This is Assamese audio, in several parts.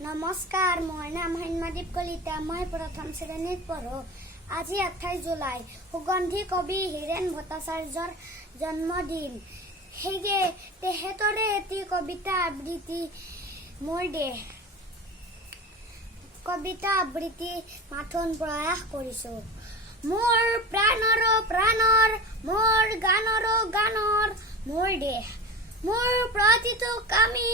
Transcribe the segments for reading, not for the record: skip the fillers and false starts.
নমস্কাৰ, মোৰ নাম সন্মাদীপ কলিতা। মই প্ৰথম শ্ৰেণীত পঢ়ো। আজি 28 জুলাই সুগন্ধি কবি হীৰেণ ভট্টাচাৰ্যৰ জন্মদিন। সেয়ে তেখেতৰে এটি কবিতা আবৃত্তি মোৰ দেশ কবিতা আবৃত্তি মাথোন প্ৰয়াস কৰিছো। মোৰ প্ৰাণৰ প্ৰাণৰ, মোৰ গানৰ গানৰ, মোৰ দেশ, মোৰ প্ৰতিটো কামি,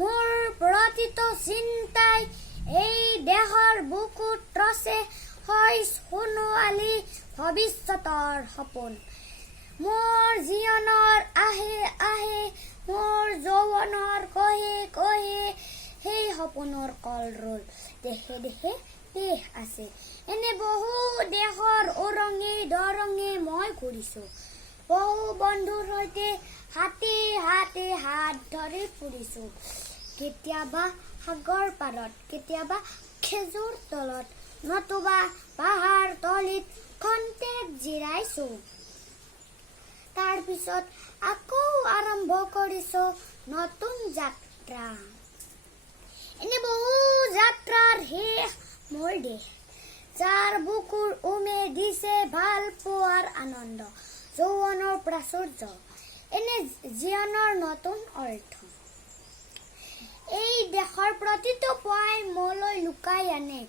মোৰ প্ৰতিটো চিন্তাই এই দেশৰ বুকুত ৰচে হয় সোণোৱালী ভৱিষ্যতৰ সপোন। মোৰ জীৱনৰ আহে আহে, মোৰ যৌৱনৰ কহে কহে, সেই সপোনৰ কলৰোল দেশে দেশে দেশ আছে। এনে বহু দেশৰ ওৰঙে দৰঙে মই ঘূৰিছো। বহু বন্ধুৰ সৈতে হাতে হাতে হাত ধৰি ফুৰিছো। কেতিয়াবা সাগৰ পাৰত, কেতিয়াবা খেজুৰ তলত, নতুবা পাহাৰ তলিত খন্তেক জিৰাইছো। তাৰ পিছত আকৌ আৰম্ভ কৰিছো নতুন যাত্ৰা। এনে বহু যাত্ৰাৰ শেষ মোৰ দেশ, যাৰ বুকুৰ উমে দিছে ভাল পোৱাৰ আনন্দ, যৌৱনৰ প্ৰাচুৰ্য, এনে জীৱনৰ নতুন অৰ্থ। এই দেশৰ প্ৰতিটো পুৱাই মোলৈ লুকাই আনে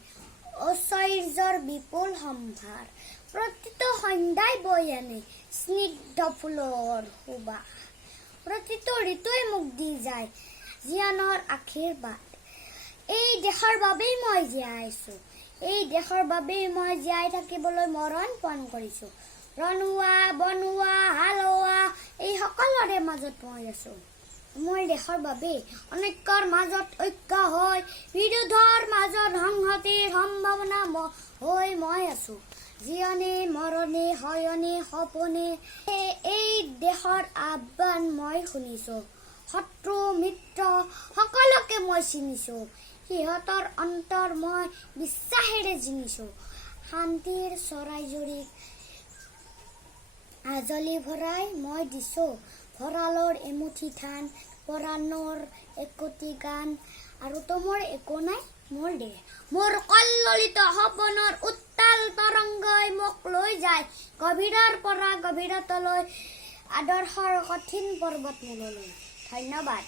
ঐশ্বৰ্যৰ বিপুল সম্ভাৰ। প্ৰতিটো সন্ধ্যাই বৈ আনে স্নিগ্ধ ফুলৰ সুবাস। প্ৰতিটো ঋতুৱে মোক দি যায় জীৱনৰ আশীৰ্বাদ। এই দেশৰ বাবেই মই জীয়াই আছো, এই দেশৰ বাবেই মই জীয়াই থাকিবলৈ মৰণ পণ কৰিছো। ৰনোৱা বনোৱা হালোৱা এই সকলোৰে মাজত মই আছো। মোৰ দেশৰ বাবে অনৈক্যৰ মাজত ঐক্য হৈ, বিৰোধৰ মাজত সংহতিৰ সম্ভাৱনা হৈ মই আছো। জীৱনে মৰণে শয়নে সপোনে এই দেশৰ আহ্বান মই শুনিছো। শত্ৰু মিত্ৰ সকলোকে মই চিনিছো, সিহঁতৰ অন্তৰ মই বিশ্বাসেৰে জিনিছো। শান্তিৰ চৰাইজুৰিক আজলি ভৰাই মই দিছো, ভঁৰালৰ এমুঠি ধান, পৰাণৰ একোটি গান, আৰু তো মোৰ একো নাই মোৰ দেশ। মোৰ কল্লোলিত সপোনৰ উত্তাল তৰংগই মোক লৈ যায় গভীৰৰ পৰা গভীৰতলৈ, আদৰ্শৰ কঠিন পৰ্বতমূললৈ। ধন্যবাদ।